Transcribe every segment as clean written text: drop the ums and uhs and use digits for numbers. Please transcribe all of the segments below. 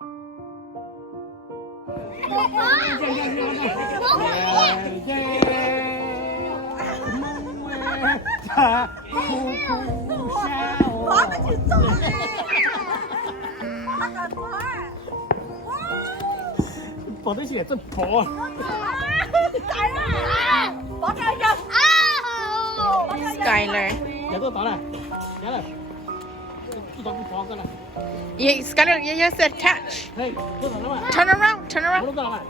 Bỏ cái chuyện rồi. Bỏ cái bỏ. bỏ tới chuyện真bỏ Bỏ cái gì? Skylar. nhớ tôi tỏ này nhớ này tôi bỏ cái này Yeah, Skylar, you said catch. hey tôi tỏ nó mà Turn around, turn around, tôi tỏ này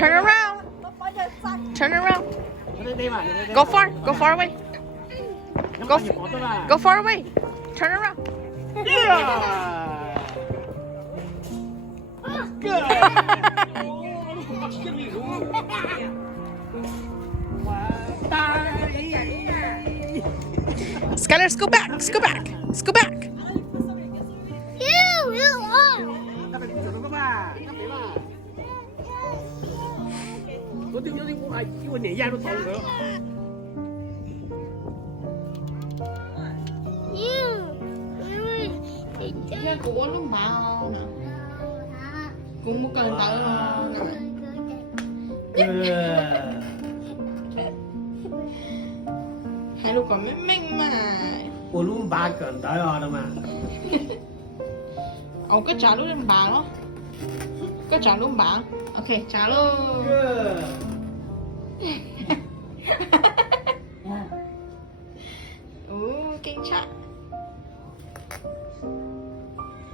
turn around, turn around. đây mà Go far away. Go, bỏ tôi mà go far away. Turn around. Skylar, let's go back, let's go back, let's go back.我丢丢丢，我因为你压都痛佢。 Cái của lúc màu nè. Cũng muốn cần tự nè. Hai lúc còn mềm mềm mà. 我拢把梗带啊的嘛。 Ồ, cái trả luôn bà đó. Cái trả luôn bà. Ok, trả luôn. Kinh chắc.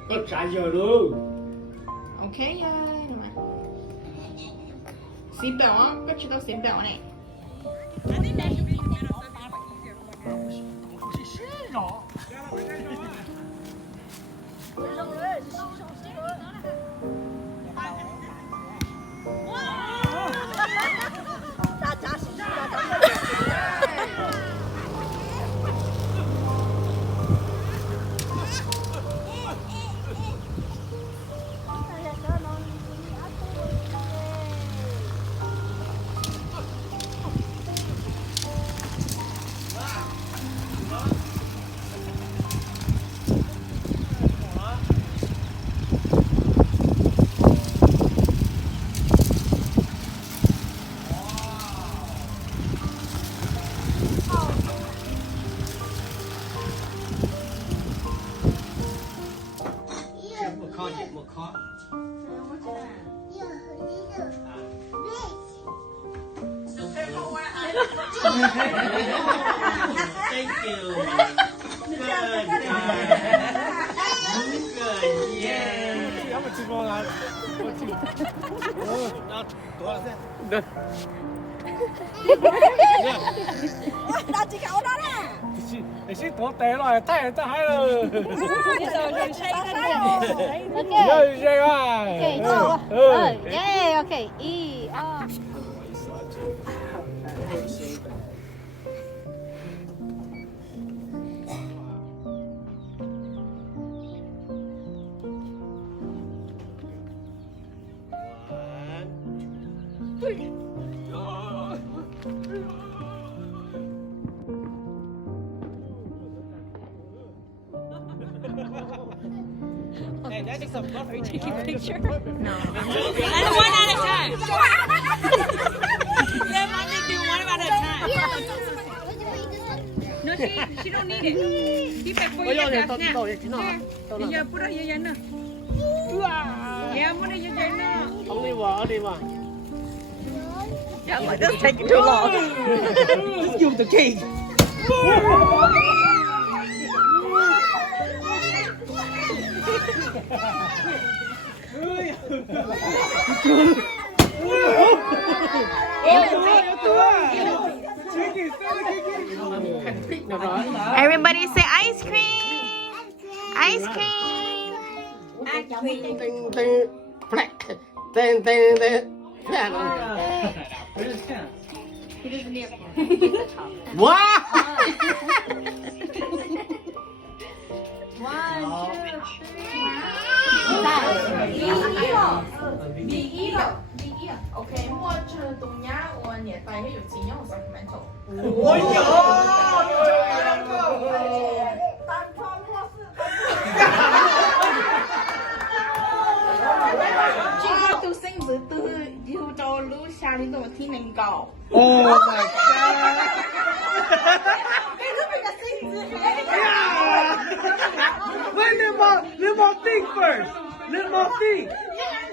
Có trả giờ luôn. Ok, được mà. Xí bèo á, có chỉ tao xí bèo này. Thank you. Good. Good. Yeah. Có một chim bò là. Nóตัวละเส้น Được. Là chỉ cậu đó nè. Để xin tổ tế rồi, thay ta hay rồi. Bây giờ thì xây cái này. Rồi, rồi à. Yeah, okay. E, Hey, that is some are you taking a picture? No. And one at a time. Let mommy do one at a time. No, she don't need it. Keep it for Ôi your dồi, class tôi now. tôi chỉ nó. Bây giờ put it here nữa. Yeah, put it here nữa. Ông đi vào đi mà. Yeah, but that's taking too long. Just give the cake. Everybody say ice cream. Ice cream. Wow! OK，我这东亚我年代有经验，我上去买走。Ôi giời ơi! ที่1 ก่อน Oh my god. Wait, little more think first. Little more think.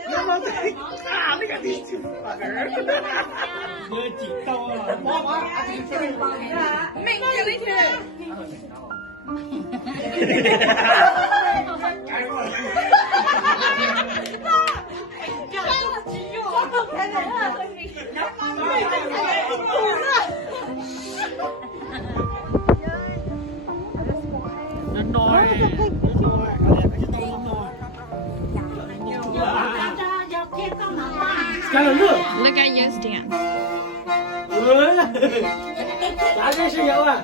Little more think. Ah, look at these two fuckers. Đưa chỉ to à. mình cho đi chơi Lên nồi. Lên nồi. Skylar, look. look at your dance Đã cái gì vậy à?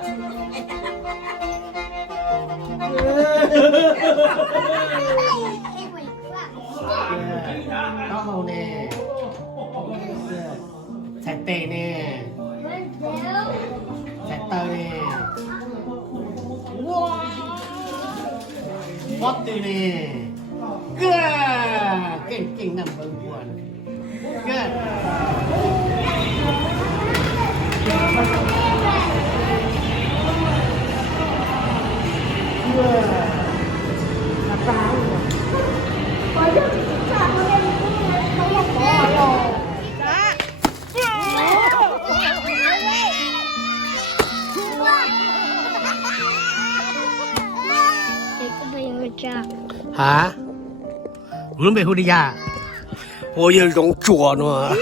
Có hầu nè, sạch tệ nè, sạch tơ nè, bóp từ nè, kinh kinh nằm bần buồn, hả? Muốn về Hudia? Ôi, giống chùa nữa.